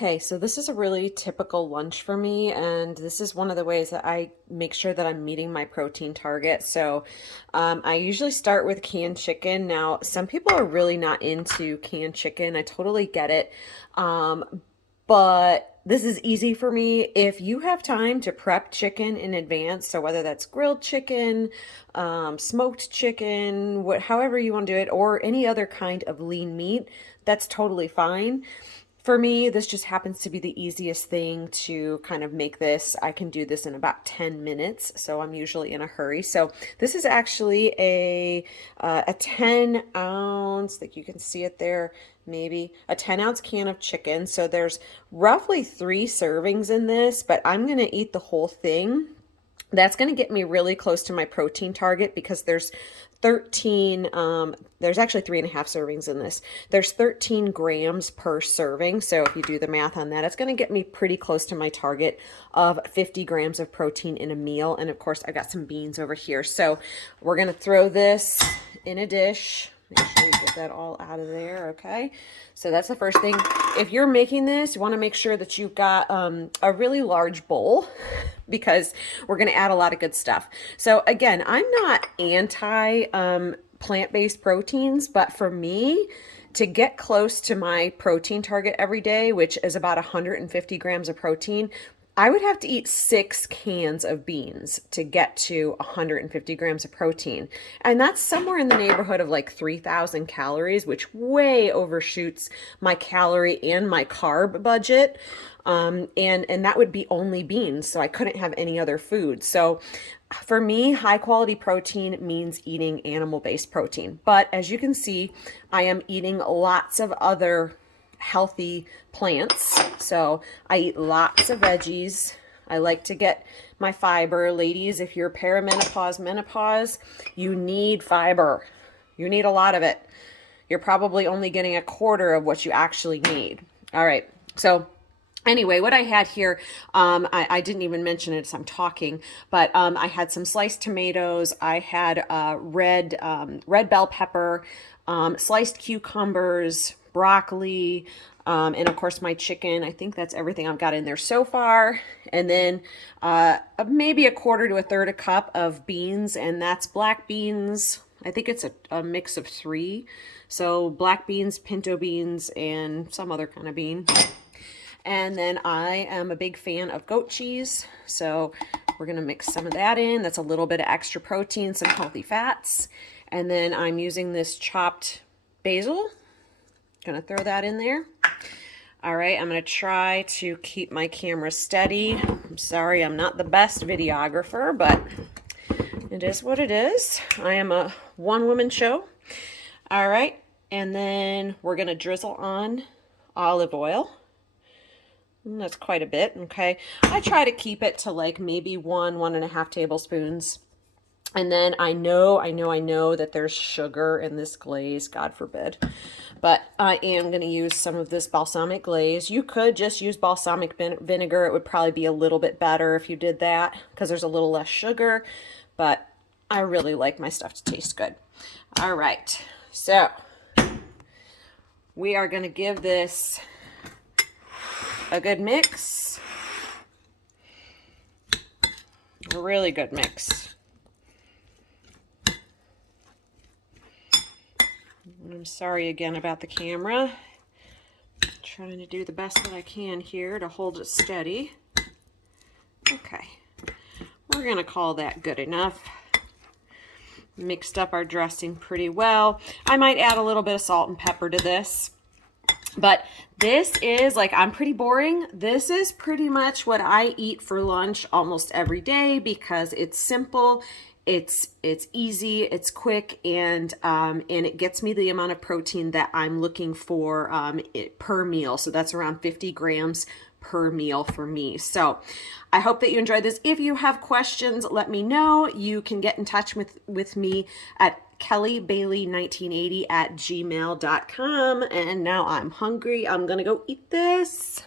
Okay, so this is a really typical lunch for me, and this is one of the ways that I make sure that I'm meeting my protein target. So, I usually start with canned chicken. Now, some people are really not into canned chicken. I totally get it. But this is easy for me. If you have time to prep chicken in advance, so whether that's grilled chicken, smoked chicken, however you want to do it, or any other kind of lean meat, that's totally fine. For me, this just happens to be the easiest thing to kind of make this. I can do this in about 10 minutes, so I'm usually in a hurry. So this is actually a 10 ounce, I think you can see it there, maybe a 10-ounce can of chicken. So there's roughly 3 servings in this, but I'm gonna eat the whole thing. That's going to get me really close to my protein target because there's 13, there's actually 3.5 servings in this. There's 13 grams per serving. So if you do the math on that, it's going to get me pretty close to my target of 50 grams of protein in a meal. And of course, I got some beans over here. So we're going to throw this in a dish. Make sure you get that all out of there, okay? So that's the first thing. If you're making this, you want to make sure that you've got a really large bowl because we're going to add a lot of good stuff. So again, I'm not anti plant-based proteins, but for me, to get close to my protein target every day, which is about 150 grams of protein, I would have to eat 6 cans of beans to get to 150 grams of protein. And that's somewhere in the neighborhood of like 3,000 calories, which way overshoots my calorie and my carb budget. And that would be only beans. So I couldn't have any other food. So for me, high quality protein means eating animal-based protein. But as you can see, I am eating lots of other healthy plants. So I eat lots of veggies. I like to get my fiber. Ladies, if you're perimenopause, menopause, you need fiber. You need a lot of it. You're probably only getting a quarter of what you actually need. All right. So anyway, what I had here, I didn't even mention it as I'm talking, but I had some sliced tomatoes. I had red bell pepper, sliced cucumbers, broccoli, and of course my chicken. I think that's everything I've got in there so far. And then maybe a quarter to a third a cup of beans, and that's black beans. I think it's a mix of 3. So black beans, pinto beans, and some other kind of bean. And then I am a big fan of goat cheese. So we're going to mix some of that in. That's a little bit of extra protein, some healthy fats. And then I'm using this chopped basil. Gonna throw that in there. All right, I'm gonna try to keep my camera steady. I'm sorry, I'm not the best videographer, but it is what it is. I am a one-woman show. All right, and then we're gonna drizzle on olive oil. And that's quite a bit, okay? I try to keep it to like maybe 1.5 tablespoons. And then I know that there's sugar in this glaze, God forbid. But I am going to use some of this balsamic glaze. You could just use balsamic vinegar. It would probably be a little bit better if you did that because there's a little less sugar. But I really like my stuff to taste good. All right. So we are going to give this a good mix. A really good mix. I'm sorry again about the camera. I'm trying to do the best that I can here to hold it steady. Okay, we're gonna call that good enough. Mixed up our dressing pretty well. I might add a little bit of salt and pepper to this. But this is like, I'm pretty boring. This is pretty much what I eat for lunch almost every day because it's simple. It's easy, it's quick, and it gets me the amount of protein that I'm looking for per meal. So that's around 50 grams per meal for me. So I hope that you enjoyed this. If you have questions, let me know. You can get in touch with me at kellybailey1980 at gmail.com. And now I'm hungry. I'm gonna go eat this.